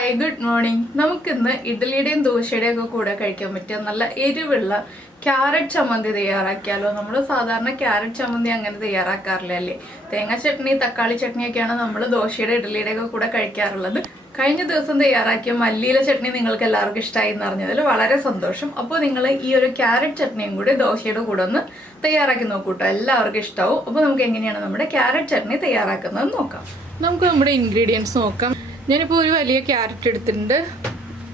Hi good morning. നമുക്കിന്ന് ഇഡ്ഡലിയുടെയും ദോശയുടെയും ഒക്കെ കൂടെ കഴിക്കാൻ പറ്റിയ നല്ല എരിവുള്ള ക്യാരറ്റ് ചമ്മന്തി തയ്യാറാക്കിയാലോ. നമ്മൾ സാധാരണ ക്യാരറ്റ് ചമ്മന്തി അങ്ങനെ തയ്യാറാക്കാറില്ല അല്ലേ. തേങ്ങ ചട്നി തക്കാളി ചട്നിയൊക്കെയാണ് നമ്മൾ ദോശയുടെ ഇഡ്ഡലിയുടെ ഒക്കെ കൂടെ കഴിക്കാറുള്ളത്. കഴിഞ്ഞ ദിവസം തയ്യാറാക്കിയ മല്ലിയില ചട്നി നിങ്ങൾക്ക് എല്ലാവർക്കും ഇഷ്ടമായി എന്ന് അറിഞ്ഞതിൽ വളരെ സന്തോഷം. അപ്പോൾ നിങ്ങൾ ഈ ഒരു ക്യാരറ്റ് ചട്നിയും കൂടി ദോശയുടെ കൂടെ ഒന്ന് തയ്യാറാക്കി നോക്കൂട്ടോ, എല്ലാവർക്കും ഇഷ്ടമാവും. അപ്പോൾ നമുക്ക് എങ്ങനെയാണ് നമ്മുടെ ക്യാരറ്റ് ചട്നി തയ്യാറാക്കുന്നത് നോക്കാം. നമുക്ക് നമ്മുടെ ഇൻഗ്രീഡിയൻസ് നോക്കാം. ഞാനിപ്പോൾ ഒരു വലിയ ക്യാരറ്റ് എടുത്തിട്ടുണ്ട്,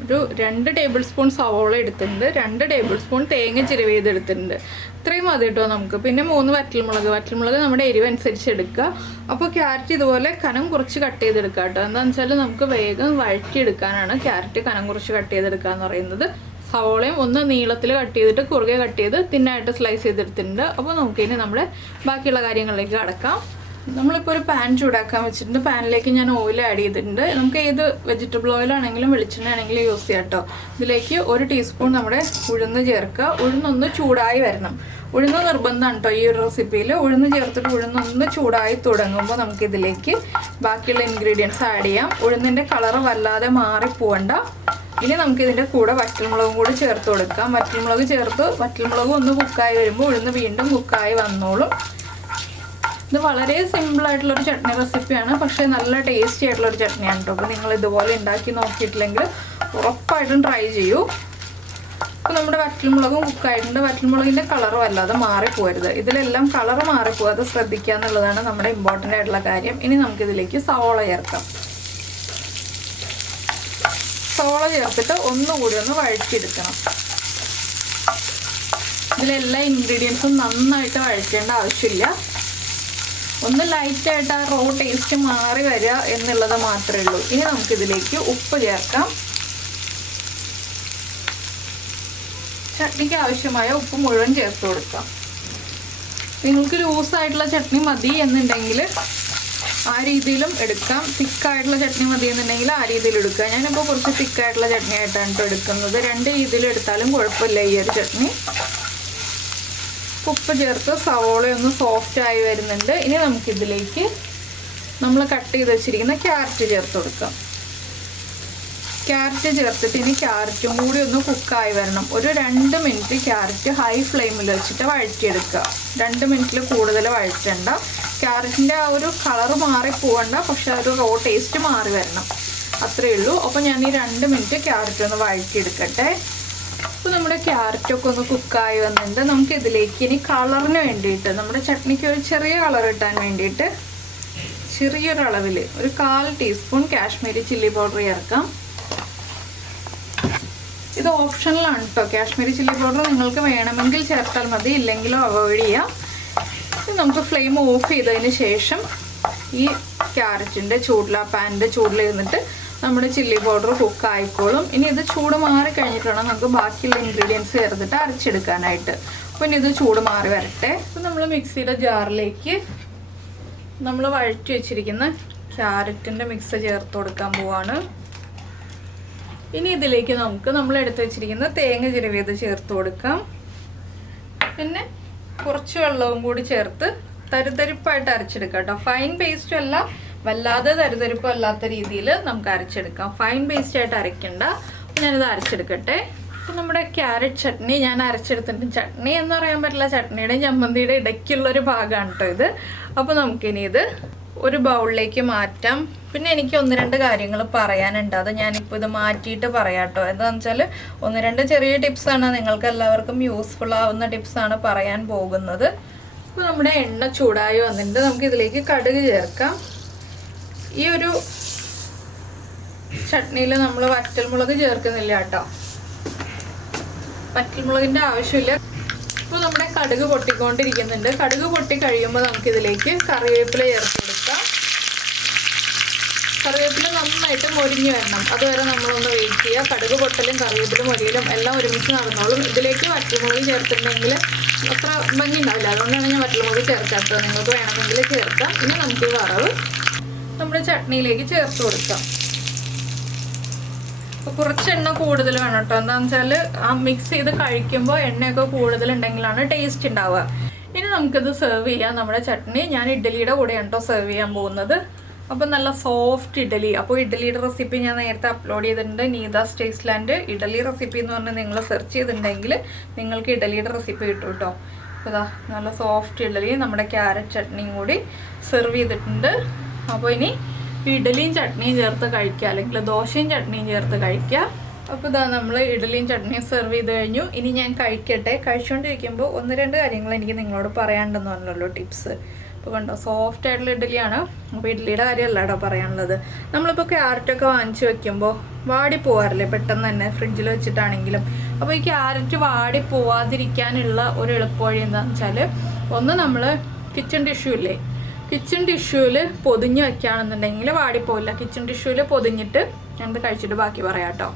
ഒരു 2 ടേബിൾ സ്പൂൺ സവോള എടുത്തിട്ടുണ്ട്, 2 ടേബിൾ സ്പൂൺ തേങ്ങ ചിരവിയതെടുത്തിട്ടുണ്ട്. ഇത്രയും മതി കേട്ടോ നമുക്ക്. പിന്നെ 3 വറ്റൽമുളക് നമ്മുടെ എരിവ് അനുസരിച്ച് എടുക്കുക. അപ്പോൾ ക്യാരറ്റ് ഇതുപോലെ കനം കുറച്ച് കട്ട് ചെയ്തെടുക്കുക കേട്ടോ. എന്താണെന്ന് വെച്ചാൽ നമുക്ക് വേഗം വഴറ്റിയെടുക്കാനാണ് ക്യാരറ്റ് കനം കുറച്ച് കട്ട് ചെയ്തെടുക്കുക എന്ന് പറയുന്നത്. സവോളയും ഒന്ന് നീളത്തിൽ കട്ട് ചെയ്തിട്ട് കുറുകെ കട്ട് ചെയ്ത് തിന്നായിട്ട് സ്ലൈസ് ചെയ്തെടുത്തിട്ടുണ്ട്. അപ്പോൾ നമുക്കിനി നമ്മുടെ ബാക്കിയുള്ള കാര്യങ്ങളിലേക്ക് കടക്കാം. നമ്മളിപ്പോൾ ഒരു പാൻ ചൂടാക്കാൻ വെച്ചിട്ടുണ്ട്. പാനിലേക്ക് ഞാൻ ഓയിൽ ആഡ് ചെയ്തിട്ടുണ്ട്. നമുക്ക് ഏത് വെജിറ്റബിൾ ഓയിലാണെങ്കിലും വെളിച്ചെണ്ണ ആണെങ്കിലും യൂസ് ചെയ്യാം കേട്ടോ. ഇതിലേക്ക് 1 ടീസ്പൂൺ നമ്മുടെ ഉഴുന്ന് ചേർക്കുക. ഉഴുന്നൊന്ന് ചൂടായി വരണം. ഉഴുന്ന് നിർബന്ധമാണ് കേട്ടോ ഈ ഒരു റെസിപ്പിയിൽ. ഉഴുന്ന് ചേർത്തിട്ട് ഉഴുന്നൊന്ന് ചൂടായി തുടങ്ങുമ്പോൾ നമുക്കിതിലേക്ക് ബാക്കിയുള്ള ഇൻഗ്രീഡിയൻസ് ആഡ് ചെയ്യാം. ഉഴുന്നിൻ്റെ കളറ് വല്ലാതെ മാറിപ്പോവണ്ട. ഇനി നമുക്കിതിൻ്റെ കൂടെ വറ്റൽമുളകും കൂടി ചേർത്ത് കൊടുക്കാം. വറ്റൽമുളക് ഒന്ന് കുക്കായി വരുമ്പോൾ ഉഴുന്ന് വീണ്ടും കുക്കായി വന്നോളും. ഇത് വളരെ സിമ്പിളായിട്ടുള്ളൊരു ചട്നി റെസിപ്പിയാണ്, പക്ഷേ നല്ല ടേസ്റ്റി ആയിട്ടുള്ളൊരു ചട്നിയാണ് കേട്ടോ. അപ്പോൾ നിങ്ങൾ ഇതുപോലെ ഉണ്ടാക്കി നോക്കിയിട്ടില്ലെങ്കിൽ ഉറപ്പായിട്ടും ട്രൈ ചെയ്യൂ. അപ്പോൾ നമ്മുടെ വറ്റൽമുളകും കുക്കായിട്ടുണ്ട്. വറ്റൽമുളകിൻ്റെ കളറ് വല്ലാതെ മാറിപ്പോരുത്. ഇതിലെല്ലാം കളറ് മാറിപ്പോകാതെ ശ്രദ്ധിക്കുക എന്നുള്ളതാണ് നമ്മുടെ ഇമ്പോർട്ടൻ്റ് ആയിട്ടുള്ള കാര്യം. ഇനി നമുക്കിതിലേക്ക് സവോള ചേർക്കാം. സവോള ചേർത്തിട്ട് ഒന്നുകൂടി ഒന്ന് വഴറ്റിയെടുക്കണം. ഇതിലെല്ലാ ഇൻഗ്രീഡിയൻസും നന്നായിട്ട് വഴറ്റേണ്ട ആവശ്യമില്ല. ഒന്ന് ലൈറ്റായിട്ട് ആ റോ ടേസ്റ്റ് മാറി വരിക എന്നുള്ളത് മാത്രമേ ഉള്ളൂ. ഇനി നമുക്കിതിലേക്ക് ഉപ്പ് ചേർക്കാം. ചട്നിക്ക് ആവശ്യമായ ഉപ്പ് മുഴുവൻ ചേർത്ത് കൊടുക്കാം. നിങ്ങൾക്ക് ലൂസായിട്ടുള്ള ചട്നി മതി എന്നുണ്ടെങ്കിൽ ആ രീതിയിലും എടുക്കാം. തിക്കായിട്ടുള്ള ചട്നി മതി എന്നുണ്ടെങ്കിൽ ആ രീതിയിൽ എടുക്കുക. ഞാനിപ്പോൾ കുറച്ച് തിക്കായിട്ടുള്ള ചട്നി ആയിട്ടാണ് കേട്ടോ എടുക്കുന്നത്. 2 രീതിയിൽ എടുത്താലും കുഴപ്പമില്ല ഈ ഒരു ചട്നി. ഉപ്പ് ചേർത്ത് സവോളയൊന്ന് സോഫ്റ്റ് ആയി വരുന്നുണ്ട്. ഇനി നമുക്കിതിലേക്ക് നമ്മൾ കട്ട് ചെയ്ത് വെച്ചിരിക്കുന്ന ക്യാരറ്റ് ചേർത്ത് കൊടുക്കാം. ക്യാരറ്റ് ചേർത്തിട്ട് ഇനി ക്യാരറ്റും കൂടി ഒന്ന് കുക്കായി വരണം. ഒരു 2 മിനിറ്റ് ക്യാരറ്റ് ഹൈ ഫ്ലെയിമിൽ വെച്ചിട്ട് വഴറ്റിയെടുക്കുക. 2 മിനിറ്റിൽ കൂടുതൽ വഴറ്റണ്ട. ക്യാരറ്റിൻ്റെ ആ ഒരു കളറ് മാറിപ്പോവണ്ട, പക്ഷെ ആ ഒരു റോ ടേസ്റ്റ് മാറി വരണം, അത്രയേ ഉള്ളൂ. അപ്പോൾ ഞാൻ ഈ 2 മിനിറ്റ് ക്യാരറ്റ് ഒന്ന് വഴറ്റിയെടുക്കട്ടെ. അപ്പോൾ നമ്മുടെ ക്യാരറ്റൊക്കെ ഒന്ന് കുക്കായി വന്നിട്ടുണ്ട്. നമുക്ക് ഇതിലേക്ക് ഇനി കളറിന് വേണ്ടിയിട്ട് നമ്മുടെ ചട്നിക്ക് ഒരു ചെറിയ കളർ കിട്ടാൻ വേണ്ടിയിട്ട് ചെറിയൊരളവിൽ ഒരു 1/4 ടീസ്പൂൺ കാശ്മീരി ചില്ലി പൗഡർ ചേർക്കാം. ഇത് ഓപ്ഷണലാണ് കേട്ടോ. കാശ്മീരി ചില്ലി പൗഡർ നിങ്ങൾക്ക് വേണമെങ്കിൽ ചേർത്താൽ മതി, ഇല്ലെങ്കിലും അവോയ്ഡ് ചെയ്യാം. നമുക്ക് ഫ്ലെയിം ഓഫ് ചെയ്തതിന് ശേഷം ഈ ക്യാരറ്റിൻ്റെ ചൂടിൽ, ആ പാനിൻ്റെ ചൂടിലിരുന്നിട്ട് നമ്മുടെ ചില്ലി പൗഡർ കുക്കായിക്കോളും. ഇനി ഇത് ചൂട് മാറി കഴിഞ്ഞിട്ട് വേണം നമുക്ക് ബാക്കിയുള്ള ഇൻഗ്രീഡിയൻസ് ചേർത്തിട്ട് അരച്ചെടുക്കാനായിട്ട്. അപ്പോൾ ഇനി ഇത് ചൂട് മാറി വരട്ടെ. അപ്പോൾ നമ്മൾ മിക്സിയുടെ ജാറിലേക്ക് നമ്മൾ വഴറ്റി വെച്ചിരിക്കുന്ന ക്യാരറ്റിൻ്റെ മിക്സ് ചേർത്ത് കൊടുക്കാൻ പോവാണ്. ഇനി ഇതിലേക്ക് നമുക്ക് നമ്മൾ എടുത്ത് വെച്ചിരിക്കുന്ന തേങ്ങ ചിരവിയത് ചേർത്ത് കൊടുക്കാം. പിന്നെ കുറച്ച് വെള്ളവും കൂടി ചേർത്ത് തരിതരിപ്പായിട്ട് അരച്ചെടുക്കാം കേട്ടോ. ഫൈൻ പേസ്റ്റും അല്ല, വല്ലാതെ തരിതരിപ്പം അല്ലാത്ത രീതിയിൽ നമുക്ക് അരച്ചെടുക്കാം. ഫൈൻ പേസ്റ്റ് ആയിട്ട് അരയ്ക്കണ്ട. ഞാനിത് അരച്ചെടുക്കട്ടെ. അപ്പോൾ നമ്മുടെ ക്യാരറ്റ് ചട്നി ഞാൻ അരച്ചെടുത്തിട്ട്, ചട്നി എന്ന് പറയാൻ പറ്റില്ല, ചട്നിയുടെയും ചമ്മന്തിയുടെ ഇടയ്ക്കുള്ളൊരു ഭാഗമാണ് കേട്ടോ ഇത്. അപ്പോൾ നമുക്കിനി ഇത് ഒരു ബൗളിലേക്ക് മാറ്റാം. പിന്നെ എനിക്ക് 1-2 കാര്യങ്ങൾ പറയാനുണ്ട്. അത് ഞാനിപ്പോൾ ഇത് മാറ്റിയിട്ട് പറയാം കേട്ടോ. എന്താണെന്ന് വെച്ചാൽ 1-2 ചെറിയ ടിപ്സാണ്, നിങ്ങൾക്ക് എല്ലാവർക്കും യൂസ്ഫുൾ ആവുന്ന ടിപ്സാണ് പറയാൻ പോകുന്നത്. അപ്പോൾ നമ്മുടെ എണ്ണ ചൂടായി വന്നിട്ട് നമുക്കിതിലേക്ക് കടുക് ചേർക്കാം. ഈ ഒരു ചട്നിയിൽ നമ്മൾ വറ്റൽമുളക് ചേർക്കുന്നില്ല കേട്ടോ, വറ്റൽമുളകിൻ്റെ ആവശ്യമില്ല. ഇപ്പോൾ നമ്മുടെ കടുക് പൊട്ടിക്കൊണ്ടിരിക്കുന്നുണ്ട്. കടുക് പൊട്ടി കഴിയുമ്പോൾ നമുക്കിതിലേക്ക് കറിവേപ്പില ചേർത്ത് കൊടുക്കാം. കറിവേപ്പില നന്നായിട്ട് മൊരിഞ്ഞ് വരണം, അതുവരെ നമ്മളൊന്ന് വെയിറ്റ് ചെയ്യുക. കടുക് പൊട്ടലും കറിവേപ്പില മൊരിയലും എല്ലാം ഒരുമിച്ച് നടന്നോളും. ഇതിലേക്ക് വറ്റൽമുളക് ചേർത്തിട്ടുണ്ടെങ്കിൽ അത്ര ഭംഗി ഉണ്ടാവില്ല, അതുകൊണ്ടാണ് ഞാൻ വറ്റൽമുളക് ചേർക്കാത്തത്. നിങ്ങൾക്ക് വേണമെങ്കിൽ ചേർക്കാം. ഇനി നമുക്ക് വറവ് നമ്മുടെ ചട്നിയിലേക്ക് ചേർത്ത് കൊടുക്കാം. അപ്പോൾ കുറച്ച് എണ്ണ കൂടുതൽ വേണം കേട്ടോ. എന്താണെന്ന് വെച്ചാൽ ആ മിക്സ് ചെയ്ത് കഴിക്കുമ്പോൾ എണ്ണയൊക്കെ കൂടുതലുണ്ടെങ്കിലാണ് ടേസ്റ്റ് ഉണ്ടാവുക. ഇനി നമുക്കിത് സെർവ് ചെയ്യാം. നമ്മുടെ ചട്നി ഞാൻ ഇഡ്ഡലിയുടെ കൂടെയാണ് കേട്ടോ സെർവ് ചെയ്യാൻ പോകുന്നത്. അപ്പോൾ നല്ല സോഫ്റ്റ് ഇഡലി. അപ്പോൾ ഇഡലിയുടെ റെസിപ്പി ഞാൻ നേരത്തെ അപ്ലോഡ് ചെയ്തിട്ടുണ്ട്. നീതാസ് ടേസ്റ്റ്ലാൻഡ് ഇഡലി റെസിപ്പി എന്ന് പറഞ്ഞാൽ നിങ്ങൾ സെർച്ച് ചെയ്തിട്ടുണ്ടെങ്കിൽ നിങ്ങൾക്ക് ഇഡലിയുടെ റെസിപ്പി കിട്ടും കേട്ടോ. അപ്പോൾ ഇതാ നല്ല സോഫ്റ്റ് ഇഡലി നമ്മുടെ ക്യാരറ്റ് ചട്നിയും കൂടി സെർവ് ചെയ്തിട്ടുണ്ട്. അപ്പോൾ ഇനി ഇഡലിയും ചട്നിയും ചേർത്ത് കഴിക്കുക, അല്ലെങ്കിൽ ദോശയും ചട്നിയും ചേർത്ത് കഴിക്കുക. അപ്പോൾ ഇതാ നമ്മൾ ഇഡലിയും ചട്നിയും സെർവ് ചെയ്ത് കഴിഞ്ഞു. ഇനി ഞാൻ കഴിക്കട്ടെ. കഴിച്ചുകൊണ്ടിരിക്കുമ്പോൾ 1-2 കാര്യങ്ങൾ എനിക്ക് നിങ്ങളോട് പറയാനുണ്ടെന്ന് പറഞ്ഞല്ലോ, ടിപ്സ്. അപ്പോൾ കണ്ടോ സോഫ്റ്റ് ആയിട്ടുള്ള ഇഡലിയാണ്. അപ്പോൾ ഇഡ്ഡലിയുടെ കാര്യമല്ല കേട്ടോ പറയാനുള്ളത്. നമ്മളിപ്പോൾ ക്യാരറ്റൊക്കെ വാങ്ങിച്ച് വെക്കുമ്പോൾ വാടി പോകാറില്ലേ പെട്ടെന്ന് തന്നെ, ഫ്രിഡ്ജിൽ വെച്ചിട്ടാണെങ്കിലും. അപ്പോൾ ഈ ക്യാരറ്റ് വാടി പോവാതിരിക്കാനുള്ള ഒരു എളുപ്പവഴി എന്താണെന്ന് വെച്ചാൽ, ഒന്ന് നമ്മൾ കിച്ചൺ ടിഷ്യൂ ഇല്ലേ, കിച്ചൺ ടിഷ്യൂവിൽ പൊതിഞ്ഞ് വെക്കുകയാണെന്നുണ്ടെങ്കിൽ വാടിപ്പോവില്ല. കിച്ചൺ ടിഷ്യൂവിൽ പൊതിഞ്ഞിട്ട് ഞാനത് കഴിച്ചിട്ട് ബാക്കി പറയാം കേട്ടോ.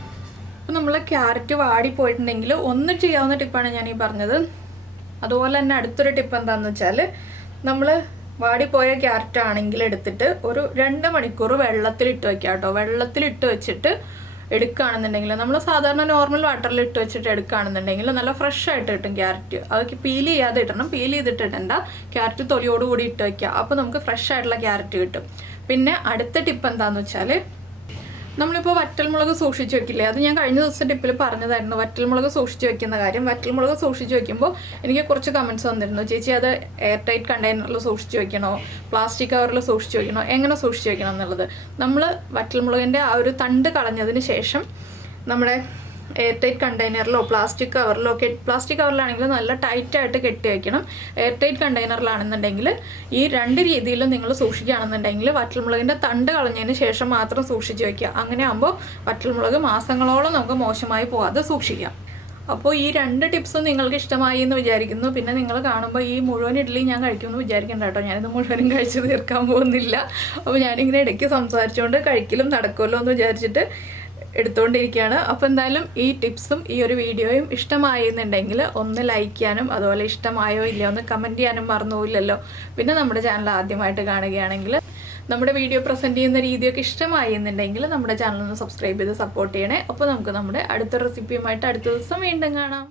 അപ്പോൾ നമ്മൾ ക്യാരറ്റ് വാടിപ്പോയിട്ടുണ്ടെങ്കിൽ ഒന്ന് ചെയ്യാവുന്ന ടിപ്പാണ് ഞാൻ ഈ പറഞ്ഞത്. അതുപോലെ തന്നെ അടുത്തൊരു ടിപ്പ് എന്താണെന്ന് വെച്ചാൽ, നമ്മൾ വാടിപ്പോയ ക്യാരറ്റ് ആണെങ്കിൽ എടുത്തിട്ട് ഒരു 2 മണിക്കൂർ വെള്ളത്തിലിട്ട് വയ്ക്കുക കേട്ടോ. വെള്ളത്തിലിട്ട് വെച്ചിട്ട് എടുക്കുകയാണെന്നുണ്ടെങ്കിൽ, നമ്മൾ സാധാരണ നോർമൽ വാട്ടറിൽ ഇട്ട് വെച്ചിട്ട് എടുക്കുകയാണെന്നുണ്ടെങ്കിൽ നല്ല ഫ്രഷ് ആയിട്ട് കിട്ടും ക്യാരറ്റ്. അതൊക്കെ പീൽ ചെയ്യാതെ ഇടണം, പീൽ ചെയ്തിട്ട് ഇടണ്ട, ക്യാരറ്റ് തൊലിയോടുകൂടി ഇട്ട് വയ്ക്കുക. അപ്പോൾ നമുക്ക് ഫ്രഷ് ആയിട്ടുള്ള ക്യാരറ്റ് കിട്ടും. പിന്നെ അടുത്ത ടിപ്പ് എന്താണെന്ന് വെച്ചാൽ, നമ്മളിപ്പോൾ വറ്റൽമുളക് സൂക്ഷിച്ച് വെക്കില്ലേ, അത് ഞാൻ കഴിഞ്ഞ ദിവസം ടിപ്പിൽ പറഞ്ഞതായിരുന്നു, വറ്റൽമുളക് സൂക്ഷിച്ച് വെക്കുന്ന കാര്യം. വറ്റൽമുളക് സൂക്ഷിച്ച് വെക്കുമ്പോൾ എനിക്ക് കുറച്ച് കമൻറ്റ്സ് വന്നിരുന്നു, ചേച്ചി അത് എയർ ടൈറ്റ് കണ്ടെയ്നറിൽ സൂക്ഷിച്ച് വെക്കണോ, പ്ലാസ്റ്റിക് കവറിൽ സൂക്ഷിച്ച് വെക്കണോ, എങ്ങനെ സൂക്ഷിച്ച് വെക്കണം എന്നുള്ളത്. നമ്മൾ വറ്റൽമുളകിൻ്റെ ആ ഒരു തണ്ട് കളഞ്ഞതിന് ശേഷം നമ്മുടെ എയർ ടൈറ്റ് കണ്ടെയ്നറിലോ പ്ലാസ്റ്റിക് കവറിലോ പ്ലാസ്റ്റിക് കവറിലാണെങ്കിൽ നല്ല ടൈറ്റായിട്ട് കെട്ടി വയ്ക്കണം. എയർ ടൈറ്റ് കണ്ടെയ്നറിലാണെന്നുണ്ടെങ്കിൽ ഈ 2 രീതിയിലും നിങ്ങൾ സൂക്ഷിക്കുകയാണെന്നുണ്ടെങ്കിൽ വറ്റൽമുളകിൻ്റെ തണ്ട് കളഞ്ഞതിന് ശേഷം മാത്രം സൂക്ഷിച്ച് വയ്ക്കുക. അങ്ങനെ ആകുമ്പോൾ വറ്റൽമുളക് മാസങ്ങളോളം നമുക്ക് മോശമായി പോകാതെ സൂക്ഷിക്കാം. അപ്പോൾ ഈ 2 ടിപ്സും നിങ്ങൾക്ക് ഇഷ്ടമായി എന്ന് വിചാരിക്കുന്നു. പിന്നെ നിങ്ങൾ കാണുമ്പോൾ ഈ മുഴുവൻ ഇഡ്ഡലി ഞാൻ കഴിക്കുമെന്ന് വിചാരിക്കണ്ട കേട്ടോ, ഞാനിത് മുഴുവനും കഴിച്ച് തീർക്കാൻ പോകുന്നില്ല. അപ്പോൾ ഞാനിങ്ങനെ ഇടയ്ക്ക് സംസാരിച്ചുകൊണ്ട് കഴിക്കലും നടക്കുമല്ലോ എന്ന് വിചാരിച്ചിട്ട് എടുത്തുകൊണ്ടിരിക്കുകയാണ്. അപ്പോൾ എന്തായാലും ഈ ടിപ്സും ഈ ഒരു വീഡിയോയും ഇഷ്ടമായെന്നുണ്ടെങ്കിൽ ഒന്ന് ലൈക്ക് ചെയ്യാനും, അതുപോലെ ഇഷ്ടമായോ ഇല്ലയോ ഒന്ന് കമൻറ്റ് ചെയ്യാനും മറന്നുപോയില്ലല്ലോ. പിന്നെ നമ്മുടെ ചാനൽ ആദ്യമായിട്ട് കാണുകയാണെങ്കിൽ നമ്മുടെ വീഡിയോ പ്രസൻറ്റ് ചെയ്യുന്ന രീതിയൊക്കെ ഇഷ്ടമായി എന്നുണ്ടെങ്കിൽ നമ്മുടെ ചാനൽ ഒന്ന് സബ്സ്ക്രൈബ് ചെയ്ത് സപ്പോർട്ട് ചെയ്യണേ. അപ്പോൾ നമുക്ക് നമ്മുടെ അടുത്ത റെസിപ്പിയുമായിട്ട് അടുത്ത ദിവസം വീണ്ടും കാണാം.